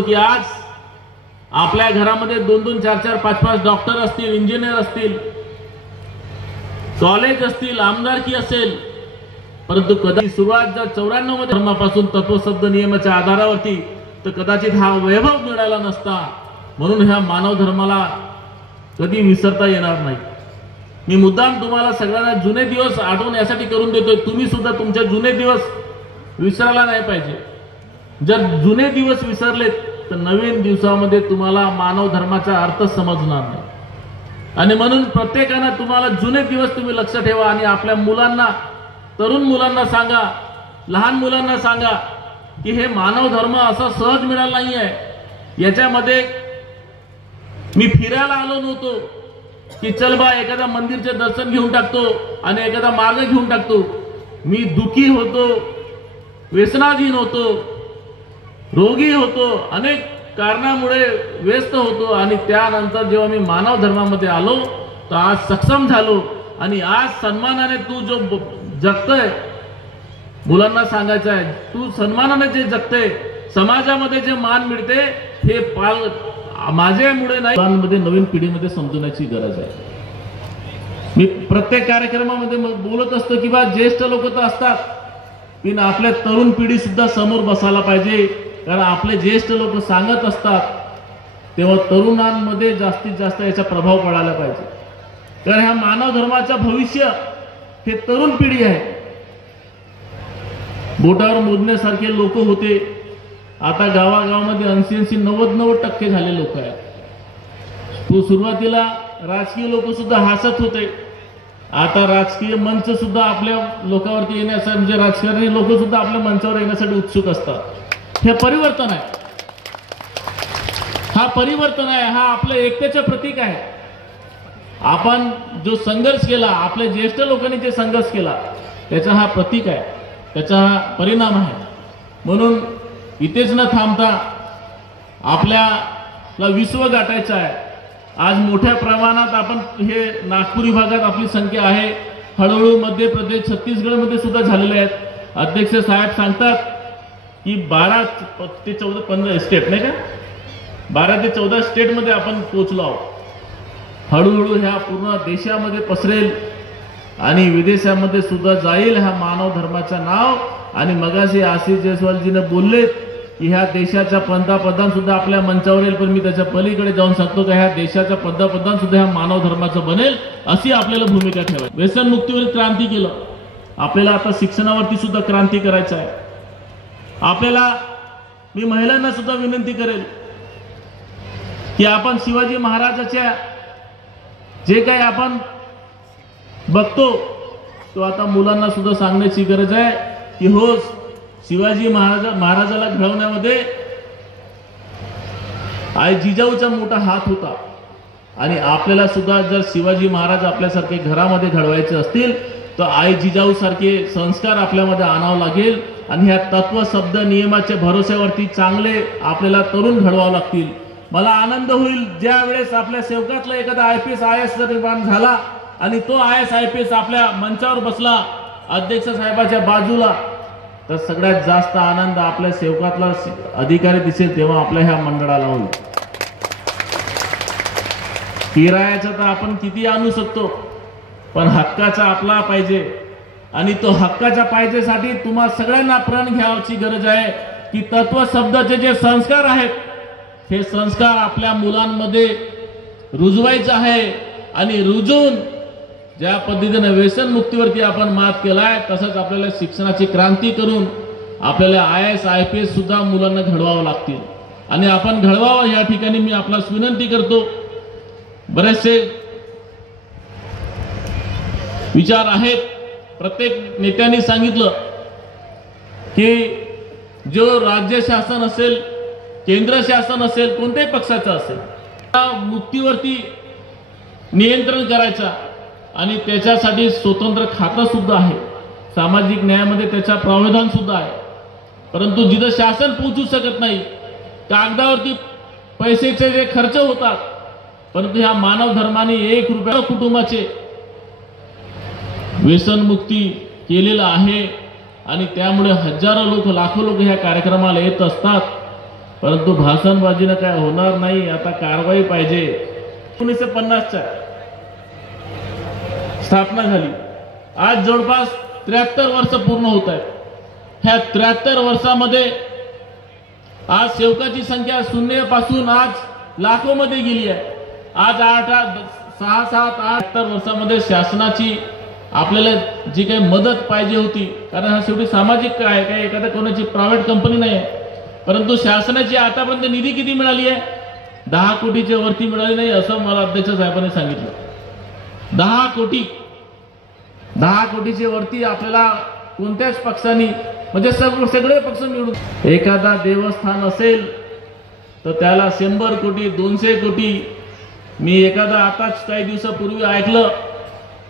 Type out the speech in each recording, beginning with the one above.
की आज आपल्या घरामध्ये 2-2, 4-4, 5-5 डॉक्टर असतील, इंजिनियर असतील, कॉलेज असतील, आमदारकी असेल, परंतु कदाचित सुरुवात जर 94 मध्ये धर्मापासून तत्वशब्द नियमाच्या आधारावरती तर कदाचित हा वैभव मिळाला नसता. म्हणून ह्या मानव धर्माला कधी विसरता येणार नाही. मी मुद्दाम तुम्हाला सगळ्यांना जुने दिवस आठवण यासाठी करून देतोय, तुम्ही सुद्धा तुमच्या जुने दिवस विसरायला नाही पाहिजे. जर जुने दिवस विसरलेत तर नवीन दिवसामध्ये तुम्हाला मानव धर्माचा अर्थ समजणार नाही. आणि म्हणून प्रत्येकाने तुम्हाला जुने दिवस तुम्ही लक्ष ठेवा आणि आपल्या मुलांना, तरुण मुलांना सांगा, लहान मुलांना सांगा की हे मानव धर्म असा सहज मिळाला नाही आहे. याच्यामध्ये मी फिरायला आलो नव्हतो की चल बा एखादा मंदिरचे दर्शन घेऊन टाकतो आणि एखादा मार्ग घेऊन टाकतो. मी दुखी होतो, व्यसनाधीन होतो, रोगी होतो, अनेक कारणामुळे व्यस्त होतो आणि त्यानंतर जेव्हा मी मानव धर्मामध्ये आलो तर आज सक्षम झालो आणि आज सन्मानाने तू जो जगतोय, मुलांना सांगायचं आहे, तू सन्मानाने जे जगते, समाजामध्ये जे मान मिळते हे माझ्यामुळे नाही, मुलांमध्ये नवीन पिढीमध्ये समजण्याची गरज आहे. मी प्रत्येक कार्यक्रमामध्ये बोलत असतो की बा ज्येष्ठ लोक तर असतात पण आपल्या तरुण पिढी सुद्धा समोर बसायला पाहिजे. कारण आपले ज्येष्ठ लोक सांगत असतात तेव्हा तरुणांमध्ये जास्तीत जास्त याचा प्रभाव पडायला पाहिजे. कारण ह्या मानव धर्माचं भविष्य हे तरुण पिढी आहे. बोटावर मोजण्यासारखे लोक होते, आता गावागावामध्ये 80-90% झाले लोक आहेत. तो सुरुवातीला राजकीय लोक सुद्धा हसत होते, आता राजकीय मंच सुद्धा आपल्या लोकांवरती येण्यासाठी, म्हणजे राजकारणी लोक सुद्धा आपल्या मंचावर येण्यासाठी उत्सुक असतात. हे परिवर्तन आहे, हा परिवर्तन आहे, हा आपल्या एकतेचे प्रतीक आहे. आपण जो संघर्ष केला, आपल्या ज्येष्ठ लोकांनी जे संघर्ष केला त्याचा हा प्रतीक आहे, त्याचा हा परिणाम आहे. म्हणून इथेच न थांबता आपल्याला विश्व गाठायचं आहे. आज मोठ्या प्रमाणात आपण हे नागपूर विभागात आपली संख्या आहे, हळूहळू मध्य प्रदेश, छत्तीसगडमध्ये सुद्धा झालेले आहेत. अध्यक्ष साहेब सांगतात की 12 ते 14, 15 स्टेट नाही का, 12 ते 14 स्टेटमध्ये आपण पोहोचलो आहोत. हळूहळू ह्या पूर्ण देशामध्ये पसरेल आणि विदेशामध्ये सुद्धा जाईल हा मानव धर्माचा नाव. आणि मगाशी आशिष जयस्वालजीने बोललेत की ह्या देशाचा पंतप्रधान सुद्धा आपल्या मंचावर येईल, पण मी त्याच्या पलीकडे जाऊन सांगतो की ह्या देशाचा पंतप्रधान सुद्धा ह्या मानव धर्माचं बनेल, अशी आपल्याला भूमिका ठेवायची. व्यसन मुक्तीवर क्रांती केलं, आपल्याला आता शिक्षणावरती सुद्धा क्रांती करायचं आहे. आपल्याला, मी महिलांना सुद्धा विनंती करेल की आपण शिवाजी महाराजाच्या जे काही आपण बघतो तो आता मुलांना सुद्धा सांगण्याची गरज आहे की हो, शिवाजी महाराजाला घडवण्यामध्ये आई जिजाऊचा मोठा हात होता आणि आपल्याला सुद्धा जर शिवाजी महाराज आपल्यासारखे घरामध्ये घडवायचे असतील तर आई जिजाऊ सारखे संस्कार आपल्यामध्ये आणावं लागेल. आणि ह्या तत्व शब्द नियमाच्या भरोश्यावरती चांगले आपल्याला तरुण घडवावं लागतील. मला आनंद होईल ज्या वेळेस आपल्या सेवकातला एखादा IPS IAS निर्माण झाला आणि तो IAS IPS आपल्या मंचावर बसला अध्यक्ष साहेबाच्या बाजूला, तर सगळ्यात जास्त आनंद आपल्या सेवकातला अधिकारी दिसेल तेव्हा आपल्या ह्या मंडळाला होईल. किरायाचा तर आपण किती आणू शकतो, पण हक्काचा आपला पाहिजे. आणि तो हक्काच्या पाहिजेसाठी तुम्हा सगळ्यांना प्रण घ्यायची गरज आहे की तत्व शब्दाचे जे संस्कार आहेत हे संस्कार आपल्या मुलांमध्ये रुजवायचे आहे. आणि रुजवून ज्या पद्धतीने व्यसन मुक्तीवरती आपण मात केलाय तसंच आपल्याला शिक्षणाची क्रांती करून आपल्याला IAS IPS सुद्धा मुलांना घडवावं लागतील. आणि आपण घडवावं या ठिकाणी मी आपल्यास विनंती करतो. बरेचसे विचार आहेत, प्रत्येक नेत्यांनी सांगितलं की जो राज्य शासन असेल, केंद्र शासन असेल, कोणत्याही पक्षाचं असेल, त्या मुक्तीवरती नियंत्रण करायचा आणि त्याच्यासाठी स्वतंत्र खातं सुद्धा आहे. सामाजिक न्यायामध्ये त्याचा प्रावधान सुद्धा आहे. परंतु जिथं शासन पोहोचू शकत नाही, कागदावरती पैशाचे जे खर्च होतात, परंतु ह्या मानव धर्माने 1 रुपया कुटुंबाचे व्यसनमुक्ती केलेलं आहे. आणि त्यामुळे हजारो लोक, लाखो लोक ह्या कार्यक्रमाला येत असतात. परंतु भाषणबाजीनं काय होणार नाही, आता कारवाई पाहिजे. 1950च्या स्थापना झाली, आज जवळपास 73 वर्ष पूर्ण होत आहेत. ह्या 73 वर्षामध्ये आज सेवकाची संख्या शून्यापासून आज लाखोमध्ये गेली आहे. आज 6, 7, 8 वर्षामध्ये शासनाची आपल्याला जी काही मदत पाहिजे होती, कारण हा शेवटी सामाजिक आहे, काय एखाद्या कोणाची प्रायव्हेट कंपनी नाही आहे, परंतु शासनाची आतापर्यंत निधी किती मिळाली आहे? 10 कोटीच्या वरती मिळाली नाही असं मला अध्यक्ष साहेबांनी सांगितलं. 10 कोटीच्या वरती आपल्याला कोणत्याच पक्षांनी, म्हणजे सगळे पक्ष मिळून एखादा देवस्थान असेल तर त्याला 100 कोटी 200 कोटी. मी एखादा आताच काही दिवसापूर्वी ऐकलं,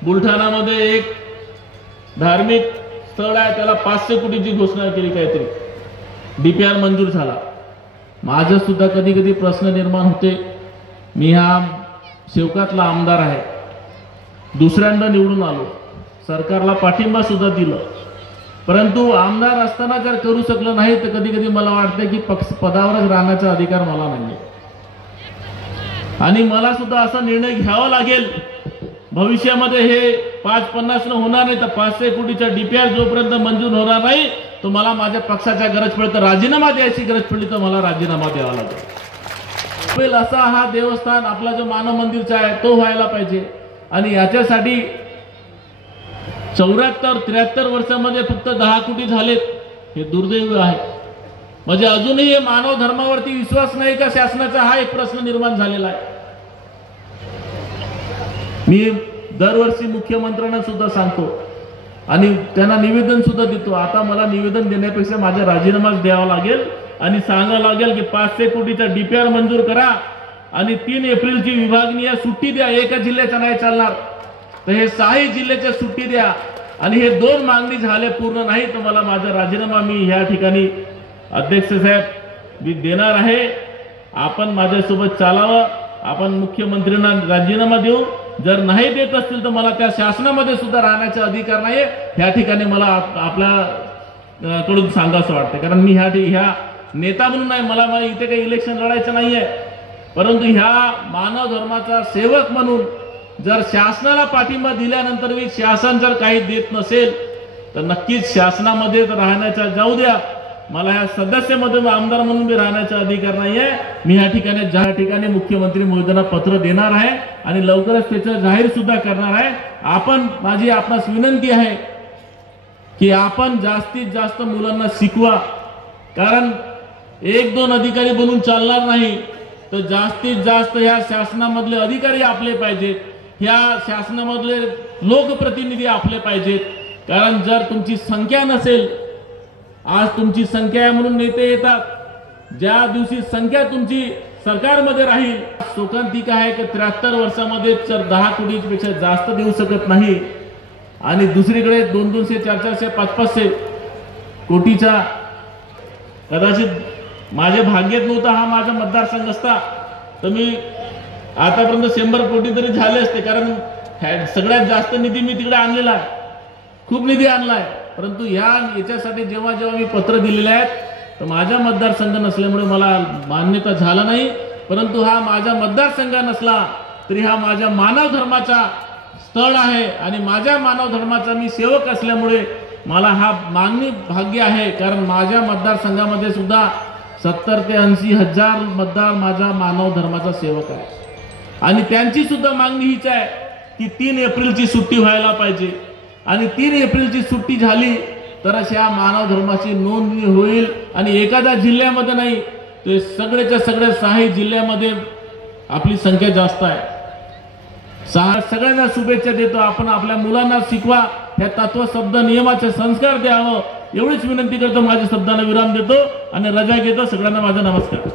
बुलढाणामध्ये एक धार्मिक स्थळ आहे, त्याला 500 कोटीची घोषणा केली, काहीतरी DPR मंजूर झाला. माझं सुद्धा कधी कधी प्रश्न निर्माण होते. मी हा सेवकातला आमदार आहे, दुसऱ्यांदा निवडून आलो, सरकारला पाठिंबा सुद्धा दिलं, परंतु आमदार असताना जर करू शकलो नाही तर कधी कधी मला वाटतं की पदावरच राहण्याचा अधिकार मला नाही. आणि मला सुद्धा असा निर्णय घ्यावा लागेल, भविष्यामध्ये हे 550 होणार नाही तर 500 कोटीचा DPR जोपर्यंत मंजूर होणार नाही तो मला माझ्या पक्षाच्या गरज पडली तर राजीनामा द्यायची गरज पडली तर मला राजीनामा द्यावा लागेल. असा हा देवस्थान आपला जो मानव मंदिरचा आहे तो व्हायला पाहिजे. आणि याच्यासाठी 73 वर्षामध्ये फक्त 10 कोटी झालेत, हे दुर्दैव आहे. म्हणजे अजूनही हे मानव धर्मावरती विश्वास नाही का शासनाचा, हा एक प्रश्न निर्माण झालेला आहे. मी दरवर्षी मुख्यमंत्र्यांना सुद्धा सांगतो आणि त्यांना निवेदन सुद्धा देतो. आता मला निवेदन देण्यापेक्षा माझा राजीनामाच द्यावा लागेल आणि सांगावं लागेल की 500 कोटीचा DPR मंजूर करा आणि 3 एप्रिलची विभागीय सुट्टी द्या. एका जिल्ह्याचा नाही चालणार तर हे 6 जिल्ह्याच्या सुट्टी द्या. आणि हे 2 मागणी झाले पूर्ण नाही तर मला माझा राजीनामा मी ह्या ठिकाणी अध्यक्ष साहेब मी देणार आहे. आपण माझ्यासोबत चालावं, आपण मुख्यमंत्र्यांना राजीनामा देऊ. जर नाही देत असतील तर मला त्या शासनामध्ये सुद्धा राहण्याचा अधिकार नाही. ह्या ठिकाणी मला आपल्या कडून सांगावं वाटतं, कारण मी ह्या नेता म्हणून नाही, मला इथे काही इलेक्शन लढायचं नाहीये, परंतु ह्या मानव धर्माचा सेवक म्हणून जर शासनाला पाठिंबा दिल्यानंतर मी शासन जर काही देत नसेल तर नक्कीच शासनामध्ये राहण्याचा जाऊ द्या, मला या सदस्यामध्ये आमदार म्हणून मी राहण्याचा अधिकार नाहीये. मी ह्या ठिकाणी ज्या ठिकाणी मुख्यमंत्री महोदयांना पत्र देणार आहे आणि लवकरच त्याचं जाहीर सुद्धा करणार आहे. माझी आपणास विनंती आहे की आपण जास्तीत जास्त मुलांना शिकवा, कारण 1-2 अधिकारी बनून चालणार नाही तर जास्तीत जास्त ह्या शासनामधले अधिकारी आपले पाहिजेत, ह्या शासनामधले लोकप्रतिनिधी आपले पाहिजेत. कारण जर तुमची संख्या नसेल, आज तुमची संख्या आहे म्हणून नेते येतात, ज्या दिवशी संख्या तुमची सरकारमध्ये राहील. शोकांतिका आहे की 73 वर्षामध्ये 10 कोटीपेक्षा जास्त देऊ शकत नाही आणि दुसरीकडे 200, 400, 500 कोटीचा कदाचित माझ्या भाग्यात नव्हता हा माझा मतदारसंघ असता तर मी आतापर्यंत 100 कोटी तरी झाले असते, कारण सगळ्यात जास्त निधी मी तिकडे आणलेला आहे, खूप निधी आणलाय. परंतु याच्यासाठी जेव्हा मी पत्र दिलेले आहेत तर माझा मतदारसंघ नसल्यामुळे मला मान्यता झाला नाही. परंतु हा माझा मतदारसंघ नसला तरी हा माझ्या मानव धर्माचा स्थळ आहे आणि माझ्या मानव धर्माचा मी सेवक असल्यामुळे मला हा मागणी भाग्य आहे. कारण माझ्या मतदारसंघामध्ये सुद्धा 70 ते 80 हजार मतदार माझा मानव धर्माचा सेवक आहे आणि त्यांची सुद्धा मागणी हीच आहे की 3 एप्रिलची सुट्टी व्हायला पाहिजे. आणि 3 एप्रिलची सुट्टी झाली तरच या मानव धर्माची नोंदणी होईल आणि एखाद्या जिल्ह्यामध्ये नाही ते सगळ्याच्या सगळ्या 6 जिल्ह्यामध्ये आपली संख्या जास्त आहे. सगळ्यांना शुभेच्छा देतो. आपण आपल्या मुलांना शिकवा, ह्या तत्व शब्द नियमाचे संस्कार द्यावं एवढीच विनंती करतो. माझ्या शब्दांना विराम देतो आणि रजा घेतो. सगळ्यांना माझा नमस्कार.